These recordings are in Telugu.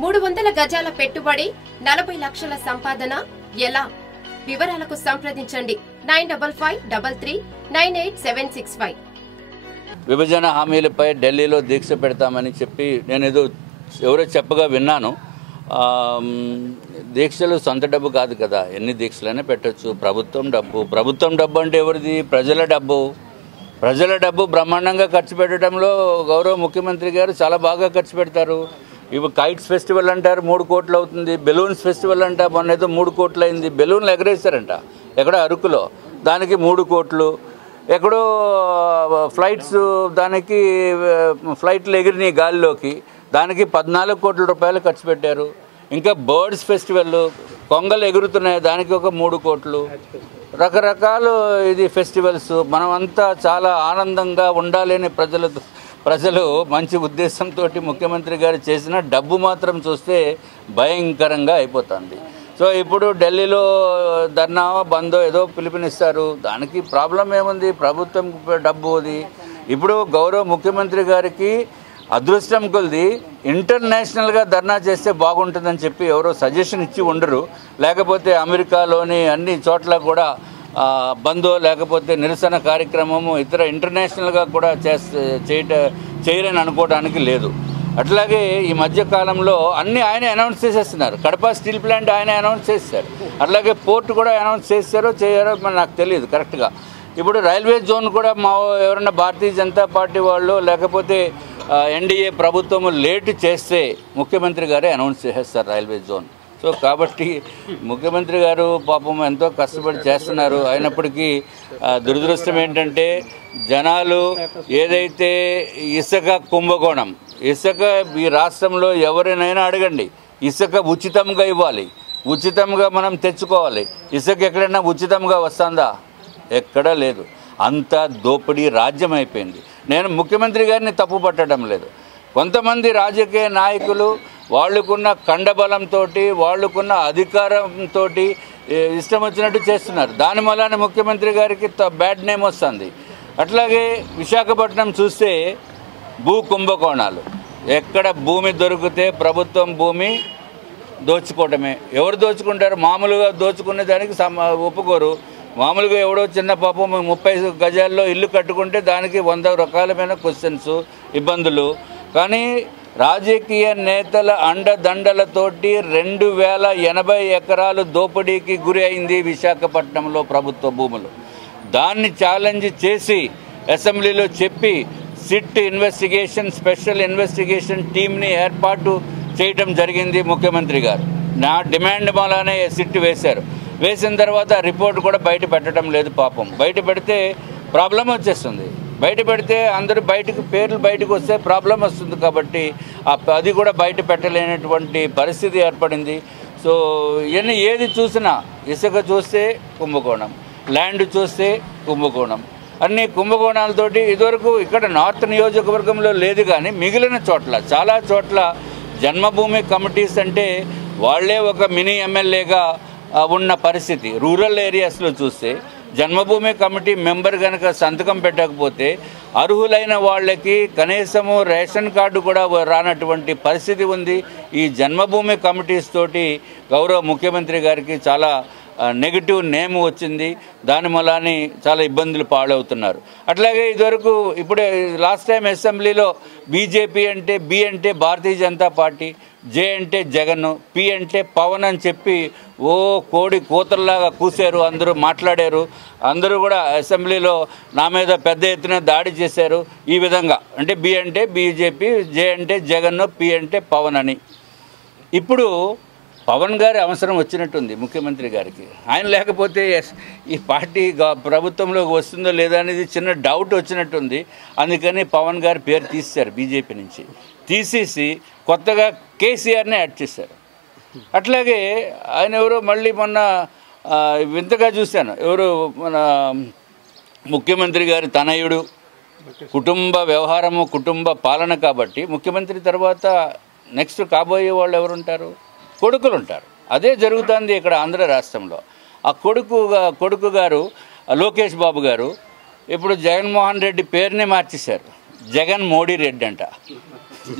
మూడు వందల గజాల పెట్టుబడి నలభై లక్షల సంపాదన. ఎలా? వివరాలకు సంప్రదించండి. Nine double five double three nine eight seven six five. విభజన హామీలపై ఢిల్లీలో దీక్ష పెడతామని చెప్పి నేను ఏదో ఎవరో చెప్పగా విన్నాను. దీక్షలు సొంత డబ్బు కాదు కదా. ఎన్ని దీక్షలైనా పెట్టొచ్చు. ప్రభుత్వం డబ్బు. ప్రభుత్వం డబ్బు అంటే ఎవరిది? ప్రజల డబ్బు. ప్రజల డబ్బు బ్రహ్మాండంగా ఖర్చు పెట్టడంలో గౌరవ ముఖ్యమంత్రి గారు చాలా బాగా ఖర్చు పెడతారు. ఇప్పుడు కైట్స్ ఫెస్టివల్ అంటారు మూడు కోట్లు అవుతుంది. బెలూన్స్ ఫెస్టివల్ అంట మొన్న ఏదో మూడు కోట్లు అయింది. బెలూన్లు ఎగరేస్తారంట ఎక్కడ అరకులో. దానికి మూడు కోట్లు. ఎక్కడో ఫ్లైట్స్ దానికి ఫ్లైట్లు ఎగిరినాయి గాలిలోకి. దానికి పద్నాలుగు కోట్ల రూపాయలు ఖర్చు పెట్టారు. ఇంకా బర్డ్స్ ఫెస్టివల్ కొంగలు ఎగురుతున్నాయి దానికి ఒక మూడు కోట్లు. రకరకాలు ఇది ఫెస్టివల్స్. మనమంతా చాలా ఆనందంగా ఉండాలని ప్రజలతో ప్రజలు మంచి ఉద్దేశంతో ముఖ్యమంత్రి గారు చేసిన డబ్బు మాత్రం చూస్తే భయంకరంగా అయిపోతుంది. సో ఇప్పుడు ఢిల్లీలో ధర్నా బందో ఏదో పిలుపునిస్తారు. దానికి ప్రాబ్లం ఏముంది? ప్రభుత్వం డబ్బు అది. ఇప్పుడు గౌరవ ముఖ్యమంత్రి గారికి అదృష్టం కొలిది ఇంటర్నేషనల్గా ధర్నా చేస్తే బాగుంటుందని చెప్పి ఎవరో సజెషన్ ఇచ్చి ఉండరు. లేకపోతే అమెరికాలోని అన్ని చోట్ల కూడా బందో లేకపోతే నిరసన కార్యక్రమము ఇతర ఇంటర్నేషనల్గా కూడా చేస్తే చేయట చేయరని అనుకోవడానికి లేదు. అట్లాగే ఈ మధ్య కాలంలో అన్ని ఆయనే అనౌన్స్ చేసేస్తున్నారు. కడప స్టీల్ ప్లాంట్ ఆయనే అనౌన్స్ చేశారు అట్లాగే పోర్ట్ కూడా అనౌన్స్ చేశారో చేయారో మరి నాకు తెలియదు కరెక్ట్గా. ఇప్పుడు రైల్వే జోన్ కూడా మా ఎవరైనా భారతీయ జనతా పార్టీ వాళ్ళు లేకపోతే ఎన్డీఏ ప్రభుత్వం లేటు చేస్తే ముఖ్యమంత్రి గారే అనౌన్స్ చేసేస్తారు రైల్వే జోన్. సో కాబట్టి ముఖ్యమంత్రి గారు పాపం ఎంతో కష్టపడి చేస్తున్నారు. అయినప్పటికీ దురదృష్టం ఏంటంటే జనాలు ఏదైతే ఇసుక కుంభకోణం ఇసుక ఈ రాష్ట్రంలో ఎవరినైనా అడగండి. ఇసుక ఉచితంగా ఇవ్వాలి. ఉచితంగా మనం తెచ్చుకోవాలి. ఇసుక ఎక్కడైనా ఉచితంగా వస్తుందా? ఎక్కడా లేదు. అంత దోపిడీ రాజ్యం అయిపోయింది. నేను ముఖ్యమంత్రి గారిని తప్పు పట్టడం లేదు. కొంతమంది రాజకీయ నాయకులు వాళ్ళకున్న కండబలంతో వాళ్ళకున్న అధికారంతో ఇష్టం వచ్చినట్టు చేస్తున్నారు. దాని వలన ముఖ్యమంత్రి గారికి బ్యాడ్ నేమ్ వస్తుంది. అట్లాగే విశాఖపట్నం చూస్తే భూ కుంభకోణాలు. ఎక్కడ భూమి దొరికితే ప్రభుత్వం భూమి దోచుకోవటమే. ఎవరు దోచుకుంటారు? మామూలుగా దోచుకునే దానికి ఒప్పుకోరు. మామూలుగా ఎవడో చిన్న పాపం ముప్పై గజాల్లో ఇల్లు కట్టుకుంటే దానికి వంద రకాలమైన క్వశ్చన్స్ ఇబ్బందులు. కానీ రాజకీయ నేతల అండదండలతోటి రెండు వేల ఎనభై ఎకరాలు దోపిడీకి గురి అయింది విశాఖపట్నంలో ప్రభుత్వ భూములు. దాన్ని ఛాలెంజ్ చేసి అసెంబ్లీలో చెప్పి సిట్ ఇన్వెస్టిగేషన్ స్పెషల్ ఇన్వెస్టిగేషన్ టీంని ఏర్పాటు చేయటం జరిగింది ముఖ్యమంత్రి గారు. నా డిమాండ్ మాలానే సిట్ వేశారు. వేసిన తర్వాత రిపోర్ట్ కూడా బయట పెట్టడం లేదు పాపం. బయట పెడితే ప్రాబ్లం వచ్చేస్తుంది. బయట పెడితే అందరూ బయటకు పేర్లు బయటకు వస్తే ప్రాబ్లం వస్తుంది కాబట్టి అది కూడా బయట పెట్టలేనటువంటి పరిస్థితి ఏర్పడింది. సో ఇవన్నీ ఏది చూసినా ఇసుక చూస్తే కుంభకోణం ల్యాండ్ చూస్తే కుంభకోణం. అన్ని కుంభకోణాలతోటి ఇదివరకు ఇక్కడ నార్త్ నియోజకవర్గంలో లేదు కానీ మిగిలిన చోట్ల చాలా చోట్ల జన్మభూమి కమిటీస్ అంటే వాళ్ళే ఒక మినీ ఎమ్మెల్యేగా ఉన్న పరిస్థితి. రూరల్ ఏరియాస్లో చూస్తే జన్మభూమి కమిటీ మెంబర్ కనుక సంతకం పెట్టకపోతే అర్హులైన వాళ్ళకి కనీసము రేషన్ కార్డు కూడా రానటువంటి పరిస్థితి ఉంది. ఈ జన్మభూమి కమిటీస్ తోటి గౌరవ ముఖ్యమంత్రి గారికి చాలా నెగిటివ్ నేమ్ వచ్చింది. దాని మూలాని చాలా ఇబ్బందులు పాడవుతున్నారు అట్లాగే ఇదివరకు ఇప్పుడే లాస్ట్ టైం అసెంబ్లీలో బీజేపీ అంటే బి అంటే భారతీయ జనతా పార్టీ జే అంటే జగన్ పి అంటే పవన్ అని చెప్పి ఓ కోడి కూతల్లాగా కూశారు. అందరూ మాట్లాడారు. అందరూ కూడా అసెంబ్లీలో నా మీద పెద్ద ఎత్తున దాడి చేశారు ఈ విధంగా. అంటే బి అంటే బీజేపీ జే అంటే జగన్ పి అంటే పవన్ అని. ఇప్పుడు పవన్ గారి అవసరం వచ్చినట్టుంది ముఖ్యమంత్రి గారికి. ఆయన లేకపోతే ఈ పార్టీ ప్రభుత్వంలోకి వస్తుందో లేదా అనేది చిన్న డౌట్ వచ్చినట్టుంది. అందుకని పవన్ గారి పేరు తీశారు బీజేపీ నుంచి. తీసేసి కొత్తగా కేసీఆర్ని యాడ్ చేశారు. అట్లాగే ఆయన ఎవరో మళ్ళీ మొన్న వింతగా చూశాను. ఎవరు మన ముఖ్యమంత్రి గారి తనయుడు కుటుంబ వ్యవహారము కుటుంబ పాలన కాబట్టి ముఖ్యమంత్రి తర్వాత నెక్స్ట్ కాబోయే వాళ్ళు ఎవరుంటారు? కొడుకులు ఉంటారు అదే జరుగుతుంది ఇక్కడ ఆంధ్ర రాష్ట్రంలో. ఆ కొడుకు కొడుకు గారు లోకేష్ బాబు గారు ఇప్పుడు జగన్మోహన్ రెడ్డి పేరునే మార్చేశారు. జగన్ మోడీ రెడ్డి అంట.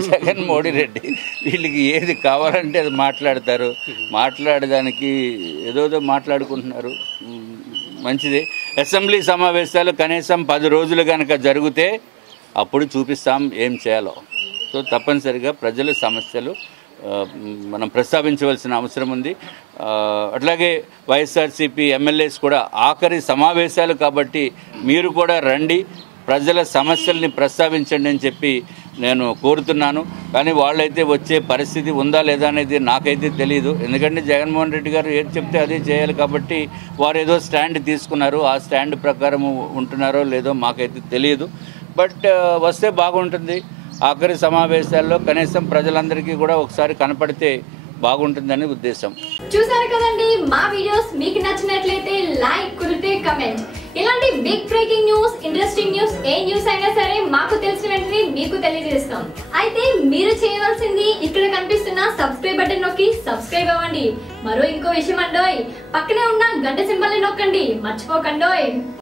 జగన్ మోడీ రెడ్డి. వీళ్ళకి ఏది కావాలంటే అది మాట్లాడతారు. మాట్లాడడానికి ఏదోదో మాట్లాడుకుంటున్నారు. మంచిది. అసెంబ్లీ సమావేశాలు కనీసం పది రోజులు కనుక జరిగితే అప్పుడు చూపిస్తాం ఏం చేయాలో. సో తప్పనిసరిగా ప్రజల సమస్యలు మనం ప్రస్తావించవలసిన అవసరం ఉంది. అట్లాగే వైఎస్ఆర్సీపీ ఎమ్మెల్యేస్ కూడా ఆఖరి సమావేశాలు కాబట్టి మీరు కూడా రండి ప్రజల సమస్యల్ని ప్రస్తావించండి అని చెప్పి నేను కోరుతున్నాను. కానీ వాళ్ళైతే వచ్చే పరిస్థితి ఉందా లేదా అనేది నాకైతే తెలియదు ఎందుకంటే జగన్మోహన్ రెడ్డి గారు ఏది చెప్తే అదే చేయాలి కాబట్టి వారు ఏదో స్టాండ్ తీసుకున్నారు. ఆ స్టాండ్ ప్రకారం ఉంటున్నారో లేదో మాకైతే తెలియదు బట్ వస్తే బాగుంటుంది. ఆఖరి సమావేశాల్లో కనీసం ప్రజలందరికీ కూడా ఒకసారి కనపడితే బాగుంటుందని ఉద్దేశం. చూసారు కదండి మా వీడియోస్ మీకు నచ్చినట్లయితే లైక్ కుదిరితే కమెంట్. ఇలాంటి big breaking news interesting news ఏ న్యూస్ అయినా సరే మాకు తెలిసిన వెంటనే మీకు తెలియజేస్తాం. అయితే మీరు చేయవలసింది ఇక్కడ కనిపిస్తున్న సబ్స్క్రైబ్ బటన్ నొక్కి సబ్స్క్రైబ్ అవ్వండి. మరో ఇంకో విషయం అండోయ్. పక్కనే ఉన్న గంట సింబల్ నొక్కండి. మర్చిపోకండోయ్.